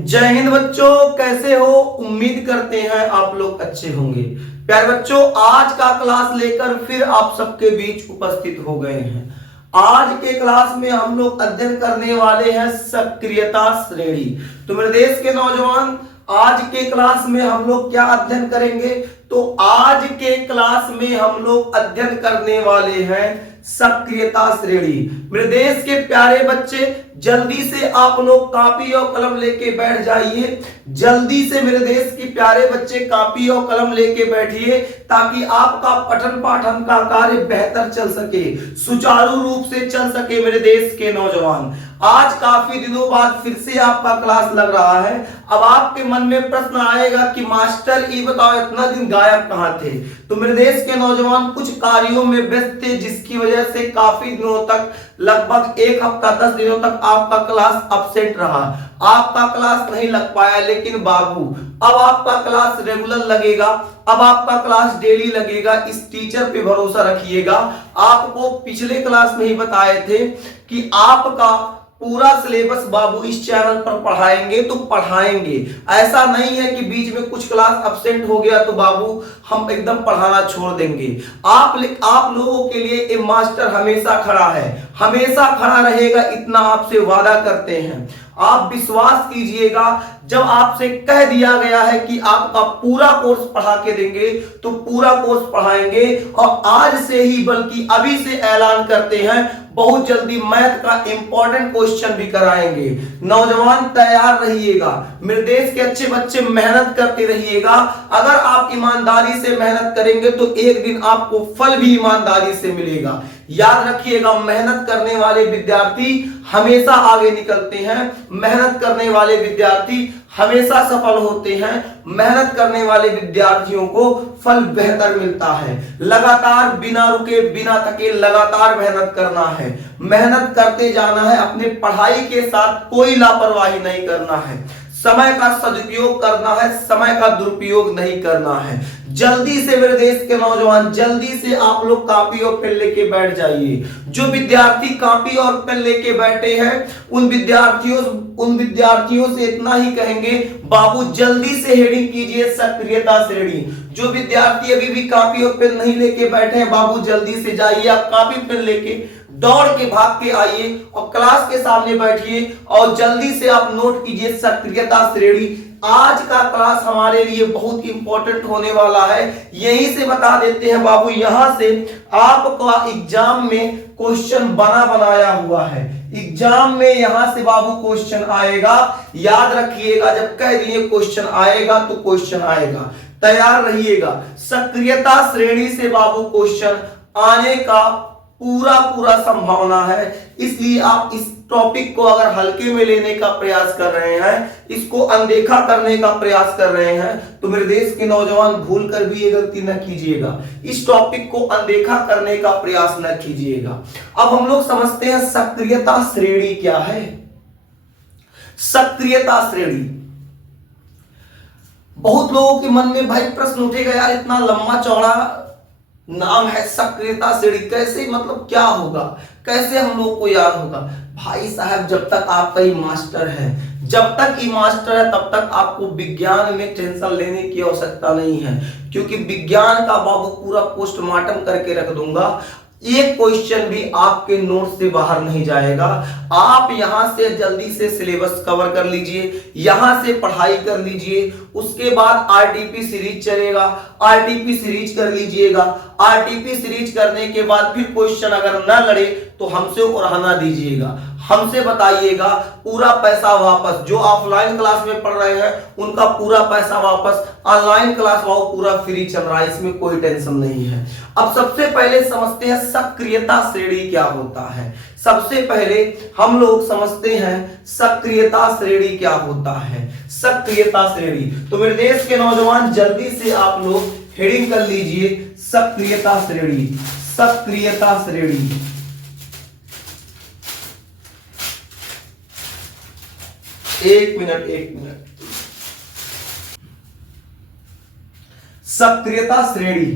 जय हिंद बच्चों, कैसे हो? उम्मीद करते हैं आप लोग अच्छे होंगे। प्यारे बच्चों, आज का क्लास लेकर फिर आप सबके बीच उपस्थित हो गए हैं। आज के क्लास में हम लोग अध्ययन करने वाले हैं सक्रियता श्रेणी। तो मेरे देश के नौजवान, आज के क्लास में हम लोग क्या अध्ययन करेंगे? तो आज के क्लास में हम लोग अध्ययन करने वाले हैं सक्रियता श्रेणी। मेरे देश के प्यारे बच्चे, जल्दी से आप लोग कॉपी और कलम लेके बैठ जाइए। जल्दी से मेरे देश के प्यारे बच्चे कॉपी और कलम लेके बैठिए, ताकि आपका पठन पाठन का कार्य बेहतर चल सके, सुचारू रूप से चल सके। मेरे देश के नौजवान, आज काफी दिनों बाद फिर से आपका क्लास लग रहा है। अब आपके मन में प्रश्न आएगा कि मास्टर ये बताओ, इतना दिन गायब कहां थे? तो मेरे देश के नौजवान कुछ कार्यों में व्यस्त थे, जिसकी वजह से काफी दिनों तक, लगभग एक हफ्ता 10 दिनों तक आपका क्लास अब्सेंट रहा, आपका क्लास नहीं लग पाया। लेकिन बाबू, अब आपका क्लास रेगुलर लगेगा, अब आपका क्लास डेली लगेगा। इस टीचर पे भरोसा रखिएगा। आपको पिछले क्लास में ही बताए थे कि आपका पूरा सिलेबस बाबू इस चैनल पर पढ़ाएंगे तो पढ़ाएंगे। ऐसा नहीं है कि बीच में कुछ क्लास अब्सेंट हो गया तो बाबू हम एकदम पढ़ाना छोड़ देंगे। आप लोगों के लिए ये मास्टर हमेशा खड़ा है, हमेशा खड़ा रहेगा, इतना आपसे वादा करते हैं। आप विश्वास कीजिएगा, जब आपसे कह दिया गया है कि आपका पूरा कोर्स पढ़ा के देंगे तो पूरा कोर्स पढ़ाएंगे। और आज से ही, बल्कि अभी से ऐलान करते हैं, बहुत जल्दी मैथ का इंपॉर्टेंट क्वेश्चन भी कराएंगे। नौजवान तैयार रहिएगा। मेरे देश के अच्छे बच्चे मेहनत करते रहिएगा। अगर आप ईमानदारी से मेहनत करेंगे तो एक दिन आपको फल भी ईमानदारी से मिलेगा। याद रखिएगा, मेहनत करने वाले विद्यार्थी हमेशा आगे निकलते हैं, मेहनत करने वाले विद्यार्थी हमेशा सफल होते हैं, मेहनत करने वाले विद्यार्थियों को फल बेहतर मिलता है। लगातार बिना रुके बिना थके लगातार मेहनत करना है, मेहनत करते जाना है। अपने पढ़ाई के साथ कोई लापरवाही नहीं करना है, समय का सदुपयोग करना है, समय का दुरुपयोग नहीं करना है। जल्दी से मेरे देश के नौजवान, जल्दी से आप लोग कॉपी और पेन लेके बैठ जाइए। जो विद्यार्थी कॉपी और पेन लेके बैठे हैं उन विद्यार्थियों से इतना ही कहेंगे, बाबू जल्दी से हेडिंग कीजिए सक्रियता श्रेणी। जो विद्यार्थी अभी भी कॉपी और पेन नहीं लेके बैठे हैं, बाबू जल्दी से जाइए, आप कॉपी पेन लेके दौड़ के भाग के आइए और क्लास के सामने बैठिए और जल्दी से आप नोट कीजिए सक्रियता श्रेणी। आज का क्लास हमारे लिए बहुत इंपॉर्टेंट होने वाला है। यहीं से बता देते हैं बाबू, यहां से आपका एग्जाम में क्वेश्चन बना बनाया हुआ है। एग्जाम में यहां से बाबू क्वेश्चन आएगा। याद रखिएगा, जब कह दिए क्वेश्चन आएगा तो क्वेश्चन आएगा, तैयार रहिएगा। सक्रियता श्रेणी से बाबू क्वेश्चन आने का पूरा संभावना है। इसलिए आप इस टॉपिक को अगर हल्के में लेने का प्रयास कर रहे हैं, इसको अनदेखा करने का प्रयास कर रहे हैं, तो मेरे देश के नौजवान भूल कर भी ये गलती न कीजिएगा। इस टॉपिक को अनदेखा करने का प्रयास न कीजिएगा। अब हम लोग समझते हैं सक्रियता श्रेणी क्या है। सक्रियता श्रेणी, बहुत लोगों के मन में भाई प्रश्न उठेगा, यार इतना लंबा चौड़ा नाम है सक्रियता श्रेणी, कैसे, मतलब क्या होगा, कैसे हम लोग को याद होगा? भाई साहब, जब तक आपका ये मास्टर है, जब तक ये मास्टर है, तब तक आपको विज्ञान में टेंशन लेने की आवश्यकता नहीं है, क्योंकि विज्ञान का बाबू पूरा पोस्टमार्टम करके रख दूंगा। एक क्वेश्चन भी आपके नोट से बाहर नहीं जाएगा। आप यहां से जल्दी से सिलेबस कवर कर लीजिए, यहां से पढ़ाई कर लीजिए। उसके बाद आरटीपी सीरीज चलेगा, आरटीपी सीरीज कर लीजिएगा। आरटीपी सीरीज करने के बाद फिर क्वेश्चन अगर न लड़े तो हमसे उड़ाना दीजिएगा, हमसे बताइएगा, पूरा पैसा वापस। जो ऑफलाइन क्लास में पढ़ रहे हैं उनका पूरा पैसा वापस, ऑनलाइन क्लास वो पूरा फ्री चल रहा है, इसमें कोई टेंशन नहीं है। अब सबसे पहले समझते हैं सक्रियता श्रेणी क्या होता है। सबसे पहले हम लोग समझते हैं सक्रियता श्रेणी क्या होता है। सक्रियता श्रेणी, तो मेरे देश के नौजवान जल्दी से आप लोग हेडिंग कर लीजिए सक्रियता श्रेणी। सक्रियता श्रेणी, एक मिनट। सक्रियता श्रेणी,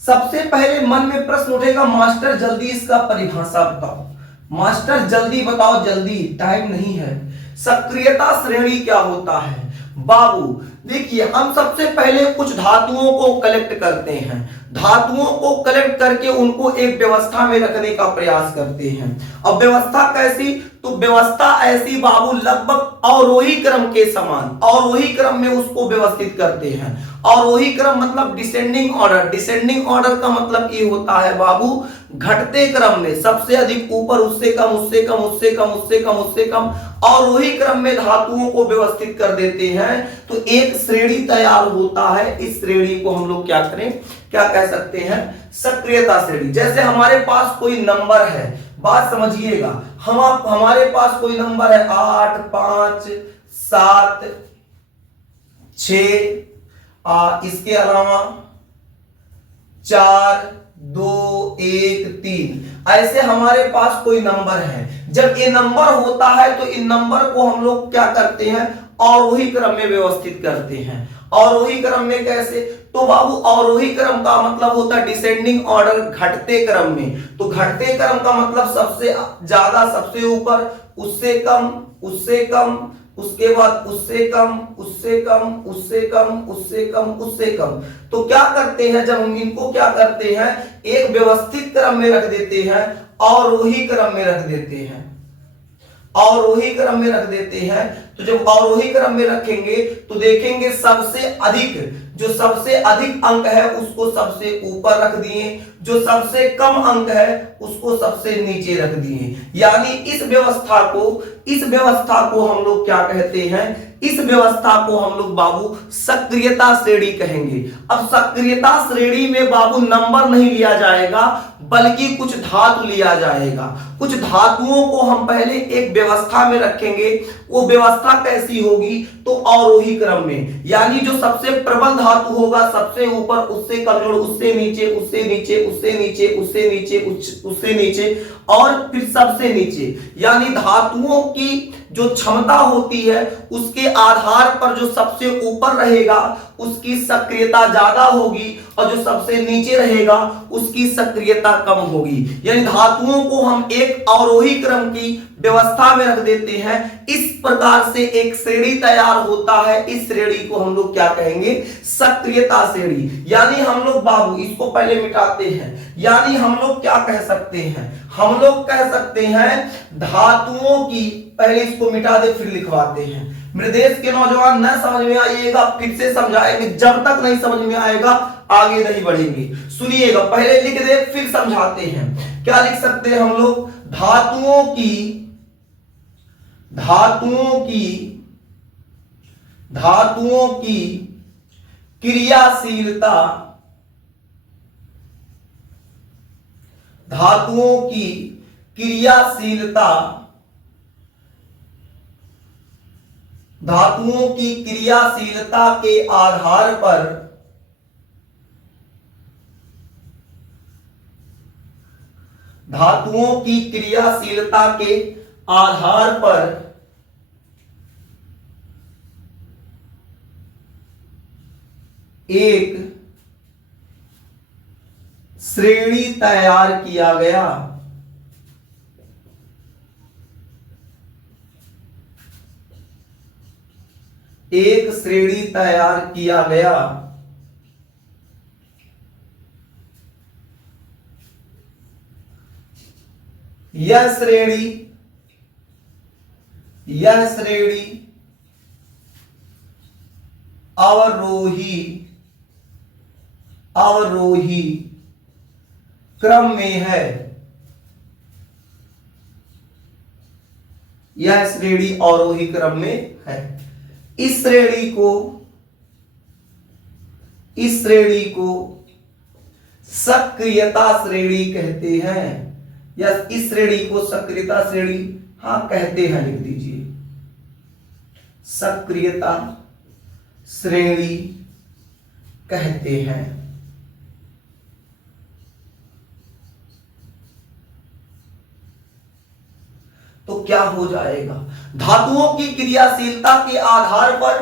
सबसे पहले मन में प्रश्न उठेगा, मास्टर जल्दी इसका परिभाषा बताओ। मास्टर जल्दी बताओ, जल्दी, टाइम नहीं है। सक्रियता श्रेणी क्या होता है बाबू? देखिए, हम सबसे पहले कुछ धातुओं को कलेक्ट करते हैं, धातुओं को कलेक्ट करके उनको एक व्यवस्था में रखने का प्रयास करते हैं। अब व्यवस्था कैसी? तो व्यवस्था ऐसी बाबू, लगभग अवरोही क्रम के समान, अवरोही क्रम में उसको व्यवस्थित करते हैं। अवरोही क्रम मतलब डिसेंडिंग ऑर्डर। डिसेंडिंग ऑर्डर का मतलब ये होता है बाबू, घटते क्रम में सबसे अधिक ऊपर, उससे कम, उससे कम, उससे कम, उससे कम, उससे कम, अवरोही क्रम में धातुओं को व्यवस्थित कर देते हैं तो एक श्रेणी तैयार होता है। इस श्रेणी को हम लोग क्या करें, क्या कह सकते हैं? सक्रियता श्रेणी। जैसे हमारे पास कोई नंबर है, बात समझिएगा, हमारे पास कोई नंबर है 8 5 7 6, इसके अलावा 4 2 1 3, ऐसे हमारे पास कोई नंबर है। जब ये नंबर होता है तो इन नंबर को हम लोग क्या करते हैं, अवरोही क्रम में व्यवस्थित करते हैं। अवरोही क्रम में कैसे? तो बाबू अवरोही क्रम का मतलब होता है डिसेंडिंग ऑर्डर, घटते क्रम में। तो घटते क्रम का मतलब सबसे ज्यादा सबसे ऊपर, उससे कम, उससे कम, उसके बाद उससे कम, उससे कम, उससे कम, उससे कम, उससे कम। तो क्या करते हैं, जब हम इनको क्या करते हैं, एक व्यवस्थित क्रम में रख देते हैं, अवरोही क्रम में रख देते हैं, अवरोही क्रम में रख देते हैं। तो जब अवरोही क्रम में रखेंगे तो देखेंगे सबसे अधिक, जो सबसे अधिक अंक है उसको सबसे ऊपर रख दिए, जो सबसे कम अंक है उसको सबसे नीचे रख दिए। यानी इस व्यवस्था को हम लोग क्या कहते हैं, इस व्यवस्था को हम लोग बाबू सक्रियता श्रेणी कहेंगे। अब सक्रियता श्रेणी में बाबू नंबर नहीं लिया जाएगा, बल्कि कुछ धातु लिया जाएगा। कुछ धातुओं को हम पहले एक व्यवस्था में रखेंगे। वो व्यवस्था कैसी होगी? तो अवरोही क्रम में, यानी जो सबसे प्रबल धातु होगा सबसे ऊपर, उससे कमजोर, उससे नीचे, उससे नीचे, उससे नीचे, उससे नीचे, उससे नीचे, और फिर सबसे नीचे। यानी धातुओं की जो क्षमता होती है उसके आधार पर जो सबसे ऊपर रहेगा उसकी सक्रियता ज्यादा होगी, और जो सबसे नीचे रहेगा उसकी सक्रियता कम होगी। यानी धातुओं को हम एक अवरोही क्रम की व्यवस्था में रख देते हैं। इस प्रकार से एक श्रेणी तैयार होता है। इस श्रेणी को हम लोग क्या कहेंगे, सक्रियता श्रेणी। यानी हम लोग बाबू इसको पहले मिटाते हैं, यानी हम लोग क्या कह सकते हैं, हम लोग कह सकते हैं धातुओं की, पहले इसको मिटा दे फिर लिखवाते हैं। मेरे देश के नौजवान न समझ में आइएगा, फिर से समझाएंगे, जब तक नहीं समझ में आएगा आगे नहीं बढ़ेंगे। सुनिएगा, पहले लिख दे फिर समझाते हैं। क्या लिख सकते हैं हम लोग, धातुओं की क्रियाशीलता, धातुओं की क्रियाशीलता, धातुओं की क्रियाशीलता के आधार पर, धातुओं की क्रियाशीलता के आधार पर एक श्रेणी तैयार किया गया। एक श्रेणी तैयार किया गया। यह श्रेणी अवरोही क्रम में है। यह श्रेणी अवरोही क्रम में है। इस श्रेणी को सक्रियता श्रेणी कहते हैं, या इस श्रेणी को सक्रियता श्रेणी कहते हैं, लिख दीजिए, सक्रियता श्रेणी कहते हैं। तो क्या हो जाएगा, धातुओं की क्रियाशीलता के आधार पर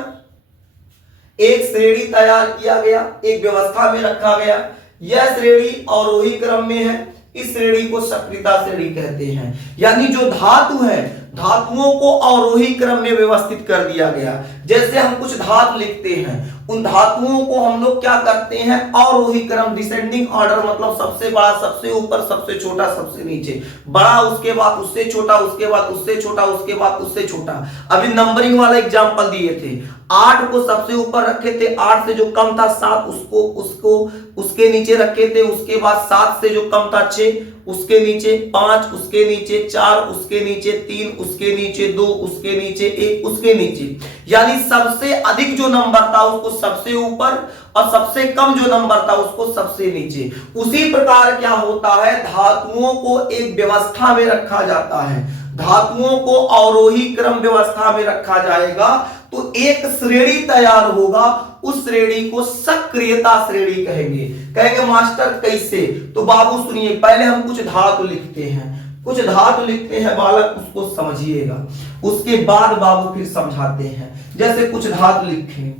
एक श्रेणी तैयार किया गया, एक व्यवस्था में रखा गया। यह श्रेणी अवरोही क्रम में है। इस श्रेणी को सक्रियता श्रेणी कहते हैं। यानी जो धातु है, धातुओं को अवरोही क्रम में व्यवस्थित कर दिया गया। जैसे हम कुछ धातु लिखते हैं, उन धातुओं को हम लोग क्या करते हैं, अवरोही क्रम, डिसेंडिंग ऑर्डर, मतलब सबसे बड़ा सबसे ऊपर, सबसे छोटा सबसे नीचे, बड़ा उसके बाद उससे छोटा, उसके बाद उससे छोटा, उसके बाद उससे छोटा। अभी नंबरिंग वाला एग्जांपल दिए थे, 8 को सबसे ऊपर रखे थे, 8 से जो कम था 7 उसको उसके नीचे रखे थे, उसके बाद 7 से जो कम था 6 उसके नीचे, 5 उसके नीचे, 4 उसके नीचे, 3 उसके नीचे, 2 उसके नीचे, 1 उसके नीचे। यानी सबसे अधिक जो नंबर था उसको सबसे ऊपर और सबसे कम जो नंबर था उसको सबसे नीचे। उसी प्रकार क्या होता है, धातुओं को एक व्यवस्था में रखा जाता है, धातुओं को अवरोही क्रम व्यवस्था में रखा जाएगा तो एक श्रेणी तैयार होगा, उस श्रेणी को सक्रियता श्रेणी कहेंगे। कहेंगे मास्टर कैसे, तो बाबू सुनिए, पहले हम कुछ धातु लिखते हैं, कुछ धातु लिखते हैं बालक, उसको समझिएगा, उसके बाद बाबू फिर समझाते हैं। जैसे कुछ धातु लिखे,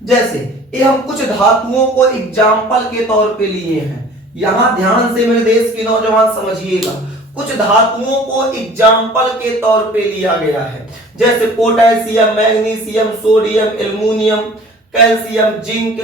जैसे ये हम कुछ धातुओं को एग्जाम्पल के तौर पे लिए हैं। यहां ध्यान से मेरे देश के नौजवान समझिएगा, कुछ धातुओं को एग्जाम्पल के तौर पे लिया गया है। जैसे potassium, magnesium, sodium, aluminium, calcium, zinc.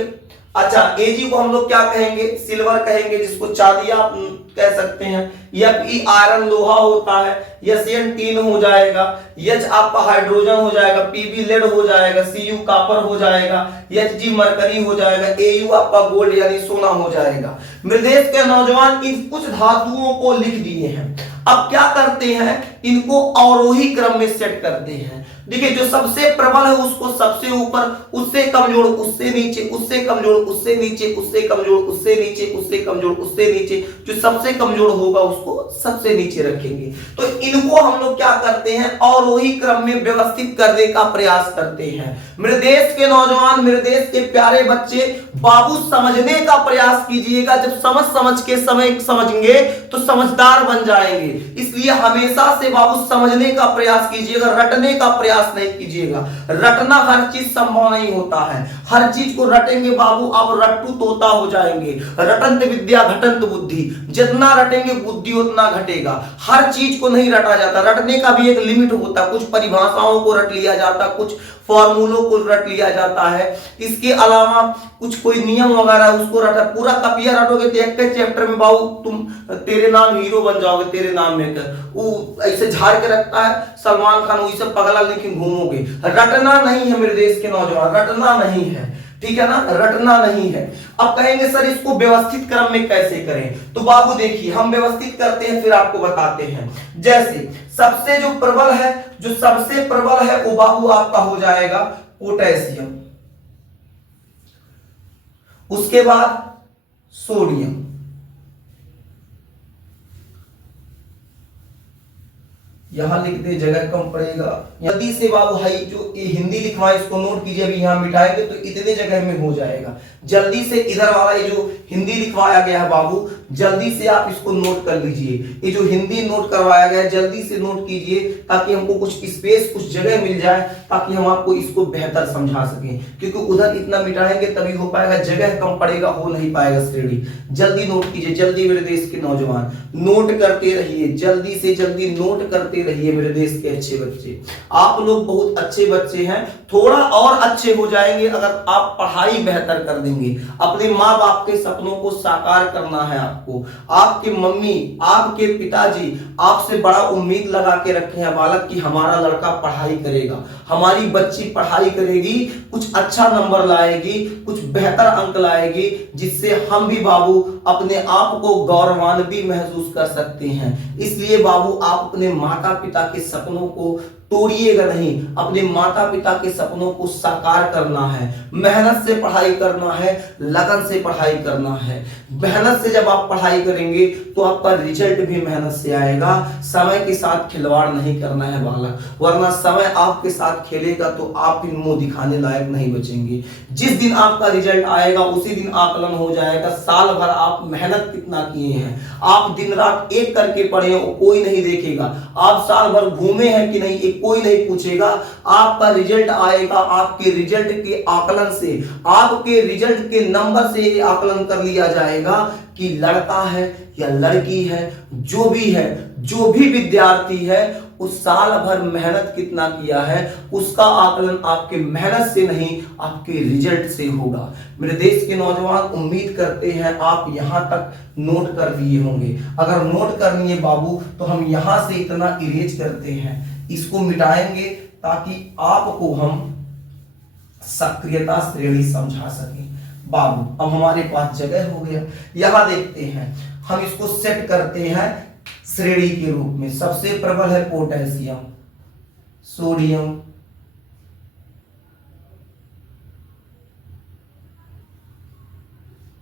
अच्छा, एजी को हम लोग क्या कहेंगे, सिल्वर कहेंगे, जिसको चांदी आप कह सकते हैं। Fe आयरन लोहा होता है, Sn टीन हो जाएगा, H आपका हाइड्रोजन हो जाएगा, Pb लेड हो जाएगा, Cu कॉपर हो जाएगा, Hg मरकरी हो जाएगा, Au आपका गोल्ड यानी सोना हो जाएगा। मेरे देश के नौजवान इन कुछ धातुओं को लिख दिए हैं। अब क्या करते हैं, इनको अवरोही क्रम में सेट करते हैं। देखिए, जो सबसे प्रबल है उसको सबसे ऊपर, उससे कमजोर उससे नीचे, उससे कमजोर उससे नीचे, उससे कमजोर उससे नीचे, उससे कमजोर उससे नीचे, जो सबसे कमजोर होगा उसको सबसे नीचे रखेंगे। तो इनको हम लोग क्या करते हैं, अवरोही क्रम में व्यवस्थित करने का प्रयास करते हैं। मेरे देश के नौजवान, मेरे देश के प्यारे बच्चे, बाबू समझने का प्रयास कीजिएगा। जब समझ के समय समझेंगे तो समझदार बन जाएंगे। इसलिए हमेशा से बाबू समझने का प्रयास कीजिएगा, रटने का प्रयास नहीं कीजिएगा। रटना हर चीज संभव नहीं होता है, हर चीज को रटेंगे बाबू आप रट्टू तोता हो जाएंगे। रटंत विद्या घटंत बुद्धि, जितना रटेंगे बुद्धि उतना घटेगा। हर चीज को नहीं रटा जाता, रटने का भी एक लिमिट होता है। कुछ परिभाषाओं को रट लिया जाता, कुछ फॉर्मूलों को रट लिया जाता है। इसके अलावा कुछ कोई नियम वगैरह उसको रटा, पूरा कपिया रटोगे तो एक चैप्टर में बाबू तुम तेरे नाम हीरो बन जाओगे, तेरे नाम में कर वो ऐसे झाड़ के रखता है सलमान खान, वही सब पगला लेकिन घूमोगे। रटना नहीं है मेरे देश के नौजवान, रटना नहीं है, ठीक है ना, रटना नहीं है। अब कहेंगे सर इसको व्यवस्थित क्रम में कैसे करें, तो बाबू देखिए हम व्यवस्थित करते हैं फिर आपको बताते हैं। जैसे सबसे जो प्रबल है, जो सबसे प्रबल है वो बाबू आपका हो जाएगा पोटेशियम, उसके बाद सोडियम, यहां लिख दे, जगह कम पड़ेगा। जल्दी से बाबू हाई जो ये हिंदी लिखवा इसको नोट कीजिए, अभी यहां मिटाएंगे तो इतने जगह में हो जाएगा। जल्दी से इधर वाला ये जो हिंदी लिखवाया गया है बाबू, जल्दी से आप इसको नोट कर लीजिए। ये जो हिंदी नोट करवाया गया है जल्दी से नोट कीजिए, ताकि हमको कुछ स्पेस, कुछ जगह मिल जाए, ताकि हम आपको इसको बेहतर समझा सकें। क्योंकि उधर इतना मिटाएंगे तभी हो पाएगा, जगह कम पड़ेगा, हो नहीं पाएगा श्रेणी। जल्दी नोट कीजिए, जल्दी मेरे देश के नौजवान नोट करते रहिए, जल्दी से जल्दी नोट करते रहिए मेरे देश के अच्छे बच्चे। आप लोग बहुत अच्छे बच्चे हैं, थोड़ा और अच्छे हो जाएंगे अगर आप पढ़ाई बेहतर कर देंगे। अपने माँ बाप के सपनों को साकार करना है आपको। आपको, आपके मम्मी, आपके पिताजी आपसे बड़ा उम्मीद लगा के रखे हैं बालक कि हमारा लड़का पढ़ाई करेगा, हमारी बच्ची पढ़ाई करेगी, कुछ अच्छा नंबर लाएगी, कुछ बेहतर अंक लाएगी, जिससे हम भी बाबू अपने आप को गौरवान्वित महसूस कर सकते हैं। इसलिए बाबू आप अपने माता पिता के सपनों को तोड़िएगा नहीं, अपने माता पिता के सपनों को साकार करना है, मेहनत से पढ़ाई करना है, लगन से पढ़ाई करना है। मेहनत से जब आप पढ़ाई करेंगे तो आपका रिजल्ट भी मेहनत से आएगा। समय के साथ खिलवाड़ नहीं करना है बालक, वरना समय आपके साथ खेलेगा तो आप भी मुंह दिखाने लायक नहीं बचेंगे। जिस दिन आपका रिजल्ट आएगा उसी दिन आकलन हो जाएगा साल भर आप मेहनत कितना किए हैं। आप दिन रात एक करके पढ़े हो कोई नहीं देखेगा, आप साल भर घूमे हैं कि नहीं कोई नहीं पूछेगा। आपका रिजल्ट आएगा, आपके रिजल्ट के आकलन से, आपके रिजल्ट के नंबर से ये आकलन कर लिया जाएगा कि लड़का है या लड़की है, जो भी है, जो भी विद्यार्थी है, उस साल भर मेहनत कितना किया है उसका आकलन आपके मेहनत से नहीं आपके रिजल्ट से होगा। मेरे देश के नौजवान उम्मीद करते हैं आप यहां तक नोट कर दिए होंगे। अगर नोट कर लिए बाबू तो हम यहां से इतना इरेज करते हैं, इसको मिटाएंगे ताकि आपको हम सक्रियता श्रेणी समझा सकें। बाबू अब हमारे पास जगह हो गया, यहां देखते हैं हम इसको सेट करते हैं श्रेणी के रूप में। सबसे प्रबल है potassium, sodium,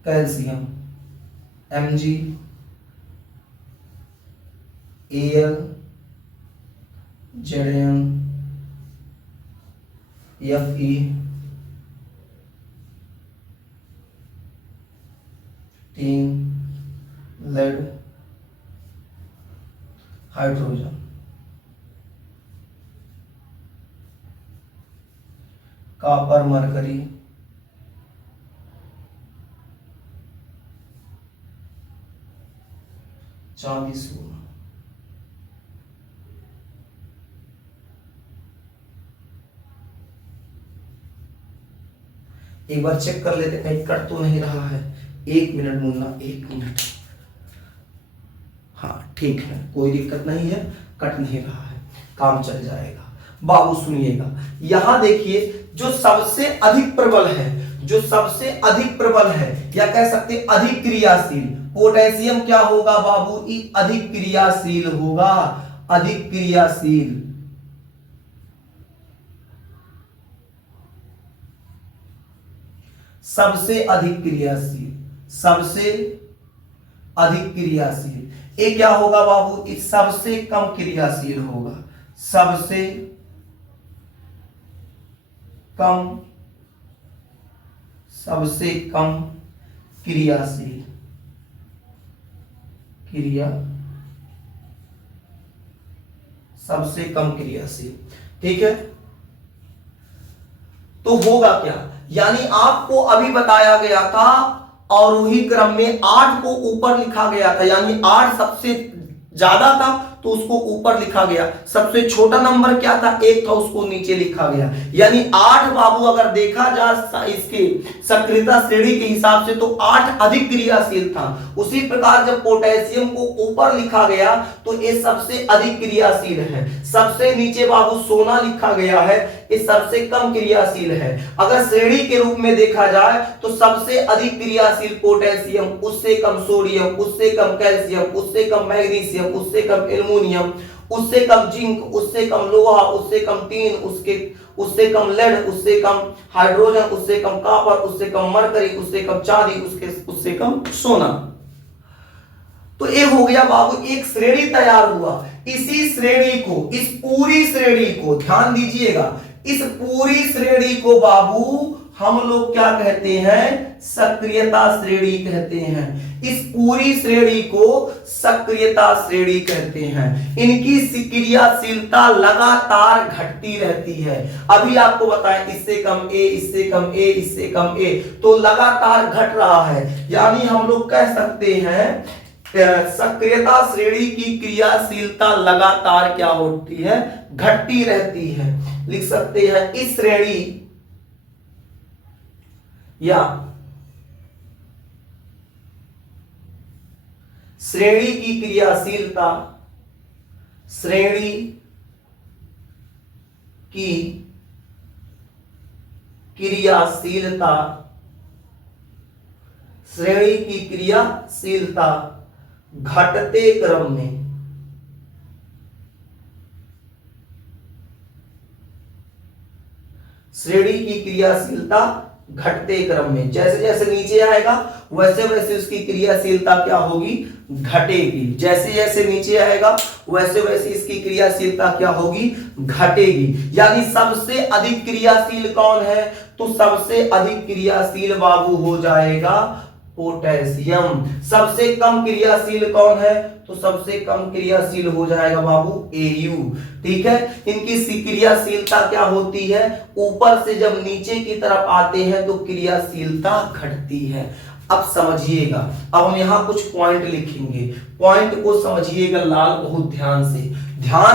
calcium, Mg, Al, Zn, Fe, tin, lead, hydrogen. Copper, mercury, चांदी, सोना। एक बार चेक कर लेते कहीं कट तो नहीं रहा है। 1 मिनट मुन्ना, 1 मिनट। हाँ ठीक है, कोई दिक्कत नहीं है, कट नहीं रहा है, काम चल जाएगा। बाबू सुनिएगा, यहां देखिए जो सबसे अधिक प्रबल है, जो सबसे अधिक प्रबल है या कह सकते अधिक क्रियाशील, पोटेशियम क्या होगा बाबू? अधिक क्रियाशील होगा, अधिक क्रियाशील। सबसे अधिक क्रियाशील, सबसे अधिक क्रियाशील। ये क्या होगा बाबू? ये सबसे कम क्रियाशील होगा, सबसे कम, सबसे कम क्रियाशील, क्रिया, सबसे कम क्रियाशील। ठीक है, तो होगा क्या? यानी आपको अभी बताया गया था और वही क्रम में 8 को ऊपर लिखा गया था, यानी 8 सबसे ज्यादा था तो उसको ऊपर लिखा गया। सबसे छोटा नंबर क्या था? 1 था, उसको नीचे लिखा गया। यानी 8 बाबू अगर देखा जाए इसके सक्रियता श्रेणी के हिसाब से तो 8 अधिक क्रियाशील था। उसी प्रकार जब पोटेशियम को ऊपर लिखा गया तो ये सबसे अधिक क्रियाशील है। सबसे नीचे बाबू सोना लिखा गया है, ये सबसे कम क्रियाशील है। अगर श्रेणी के रूप में देखा जाए तो सबसे अधिक क्रियाशील पोटेशियम, उससे कम सोडियम, उससे कम कैल्शियम, उससे कम मैग्नीशियम, उससे कम एल्युमिनियम, उससे कम जिंक, उससे कम लोहा, उससे कम टीन, उससे कम लेड, उससे कम हाइड्रोजन, उससे कम कॉपर, उससे कम मरकरी, उससे कम चांदी, उससे कम सोना। तो ये हो गया बाबू, एक श्रेणी तैयार हुआ। इसी श्रेणी को, इस पूरी श्रेणी को ध्यान दीजिएगा, इस पूरी श्रेणी को बाबू हम लोग क्या कहते हैं? सक्रियता श्रेणी कहते हैं। इस पूरी श्रेणी को सक्रियता श्रेणी कहते हैं। इनकी क्रियाशीलता लगातार घटती रहती है। अभी आपको बताएं इससे कम ए, इससे कम ए, इससे कम ए, तो लगातार घट रहा है। यानी हम लोग कह सकते हैं सक्रियता श्रेणी की क्रियाशीलता लगातार क्या होती है? घटती रहती है। लिख सकते हैं इस श्रेणी या श्रेणी की क्रियाशीलता, श्रेणी की क्रियाशीलता, श्रेणी की क्रियाशीलता घटते क्रम में, श्रेणी की क्रियाशीलता घटते क्रम में, जैसे जैसे नीचे आएगा वैसे वैसे उसकी क्रियाशीलता क्या होगी, घटेगी। जैसे जैसे नीचे आएगा वैसे वैसे इसकी क्रियाशीलता क्या होगी, घटेगी। यानी सबसे अधिक क्रियाशील कौन है, तो सबसे अधिक क्रियाशील बाबू हो जाएगा पोटेशियम। सबसे कम क्रियाशील कौन है, तो सबसे कम क्रियाशील हो जाएगा बाबू Au। ठीक है, इनकी क्रियाशीलता क्या होती है, ऊपर से जब नीचे की तरफ आते हैं तो क्रियाशीलता घटती है। अब समझिएगा, अब हम यहां कुछ पॉइंट लिखेंगे, पॉइंट को समझिएगा लाल बहुत ध्यान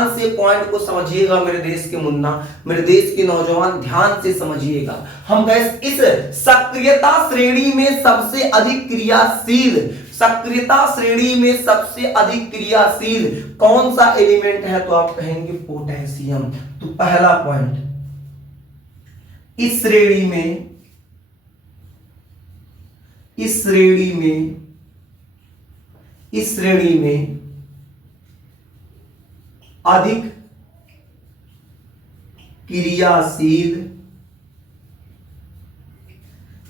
से पॉइंट को समझिएगा मेरे देश के मुन्ना, मेरे देश के नौजवान ध्यान से समझिएगा। हम गैस इस सक्रियता श्रेणी में सबसे अधिक क्रियाशील, सक्रियता श्रेणी में सबसे अधिक क्रियाशील कौन सा एलिमेंट है, तो आप कहेंगे पोटेशियम। तो पहला पॉइंट, इस श्रेणी में अधिक क्रियाशील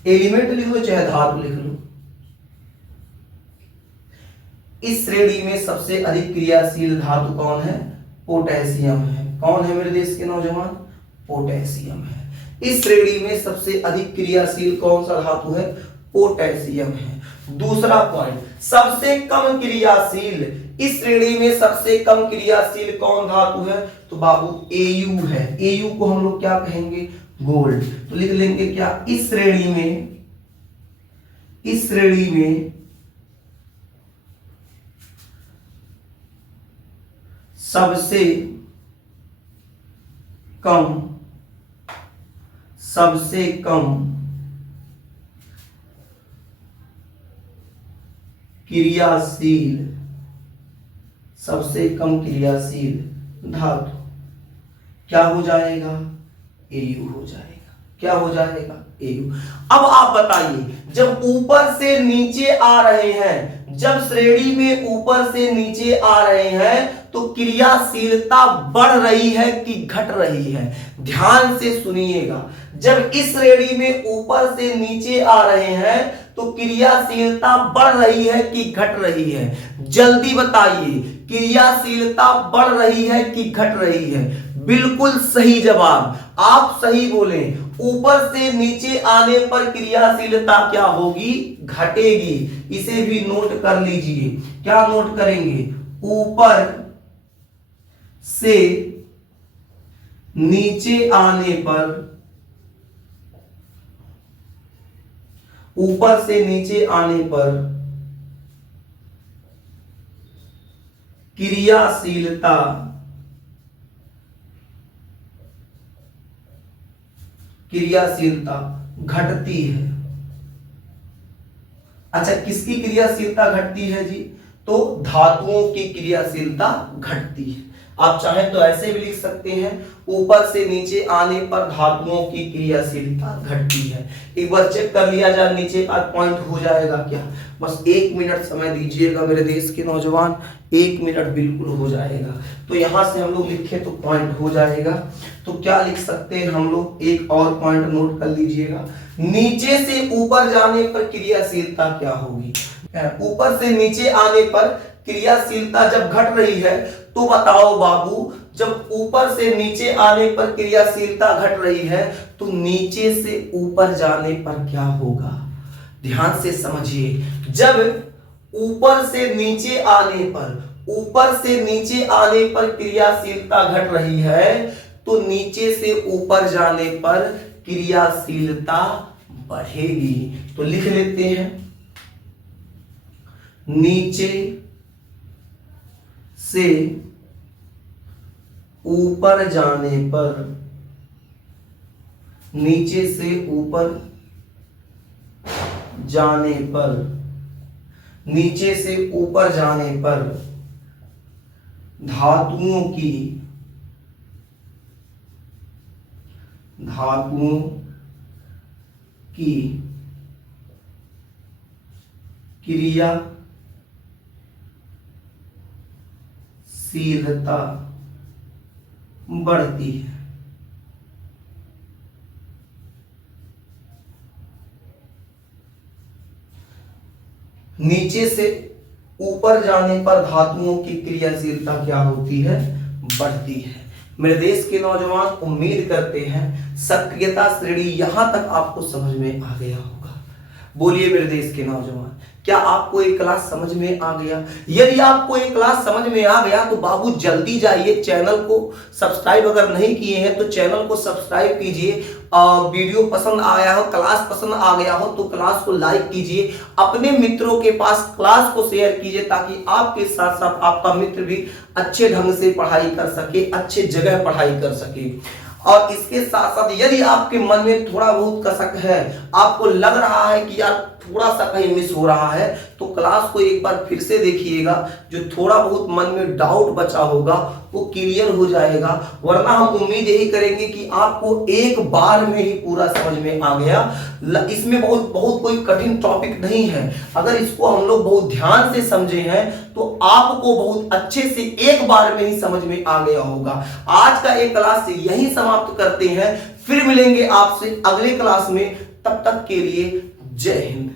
एलिमेंट लिख लो चाहे धातु लिख लो, इस श्रेणी में सबसे अधिक क्रियाशील धातु कौन है, पोटेशियम है। कौन है मेरे देश के नौजवान, पोटेशियम है। इस श्रेणी में सबसे अधिक क्रियाशील कौन सा धातु है, पोटेशियम है। दूसरा पॉइंट, सबसे कम क्रियाशील, इस श्रेणी में सबसे कम क्रियाशील कौन धातु है, तो बाबू Au है। Au को हम लोग क्या कहेंगे, गोल्ड। तो लिख लेंगे क्या, इस श्रेणी में सबसे कम क्रियाशील, सबसे कम क्रियाशील धातु क्या हो जाएगा, Au हो जाएगा। क्या हो जाएगा, Au। अब आप बताइए, जब ऊपर से नीचे आ रहे हैं, जब श्रेणी में ऊपर से नीचे आ रहे हैं तो क्रियाशीलता बढ़ रही है कि घट रही है, ध्यान से सुनिएगा। जब इस श्रेणी में ऊपर से नीचे आ रहे हैं तो क्रियाशीलता बढ़ रही है कि घट रही है, जल्दी बताइए, क्रियाशीलता बढ़ रही है कि घट रही है। बिल्कुल सही जवाब, आप सही बोले, ऊपर से नीचे आने पर क्रियाशीलता क्या होगी, घटेगी। इसे भी नोट कर लीजिए, क्या नोट करेंगे, ऊपर से नीचे आने पर, ऊपर से नीचे आने पर क्रियाशीलता घटती है। अच्छा, किसकी क्रियाशीलता घटती है जी, तो धातुओं की क्रियाशीलता घटती है। आप चाहें तो ऐसे भी लिख सकते हैं, ऊपर से नीचे आने पर धातुओं की क्रियाशीलता घटती है। एक बार चेक कर लिया जाए, नीचे का पॉइंट हो जाएगा क्या, बस 1 मिनट समय दीजिएगा मेरे देश के नौजवान, 1 मिनट बिल्कुल हो जाएगा। तो यहां से हम लोग लिखे तो पॉइंट हो जाएगा। तो क्या लिख सकते हैं हम लोग, एक और पॉइंट नोट कर लीजिएगा, नीचे से ऊपर जाने पर क्रियाशीलता क्या होगी, ऊपर से नीचे आने पर क्रियाशीलता जब घट रही है तो बताओ बाबू, जब ऊपर से नीचे आने पर क्रियाशीलता घट रही है तो नीचे से ऊपर जाने पर क्या होगा, ध्यान से समझिए। जब ऊपर से नीचे आने पर, ऊपर से नीचे आने पर क्रियाशीलता घट रही है तो नीचे से ऊपर जाने पर क्रियाशीलता बढ़ेगी। तो लिख लेते हैं, नीचे से ऊपर जाने पर, नीचे से ऊपर जाने पर नीचे से ऊपर जाने पर धातुओं की क्रियाशीलता बढ़ती है। नीचे से ऊपर जाने पर धातुओं की क्रियाशीलता क्या होती है? बढ़ती है। मेरे देश के नौजवान, उम्मीद करते हैं सक्रियता श्रेणी यहां तक आपको समझ में आ गया होगा। बोलिए मेरे देश के नौजवान, क्या आपको एक क्लास समझ में आ गया? यदि आपको एक क्लास समझ में आ गया तो बाबू जल्दी जाइए, चैनल को सब्सक्राइब अगर नहीं किए हैं तो चैनल को सब्सक्राइब कीजिए। वीडियो पसंद आया हो, क्लास पसंद आ गया हो तो क्लास को लाइक कीजिए, अपने मित्रों के पास क्लास को शेयर कीजिए ताकि आपके साथ साथ आपका मित्र भी अच्छे ढंग से पढ़ाई कर सके, अच्छे जगह पढ़ाई कर सके। और इसके साथ साथ यदि आपके मन में थोड़ा बहुत कसक है, आपको लग रहा है कि यार थोड़ा सा कहीं मिस हो रहा है, तो क्लास को एक बार फिर से देखिएगा। जो थोड़ा बहुत मन में डाउट बचा होगा वो क्लियर हो जाएगा, वरना हम उम्मीद यही करेंगे कि आपको एक बार में ही पूरा समझ में आ गया। इसमें बहुत कोई कठिन टॉपिक नहीं है। अगर इसको हम लोग बहुत ध्यान से समझे हैं तो आपको बहुत अच्छे से एक बार में ही समझ में आ गया होगा। आज का एक क्लास यही समाप्त करते हैं, फिर मिलेंगे आपसे अगले क्लास में। तब तक के लिए जय हिंद।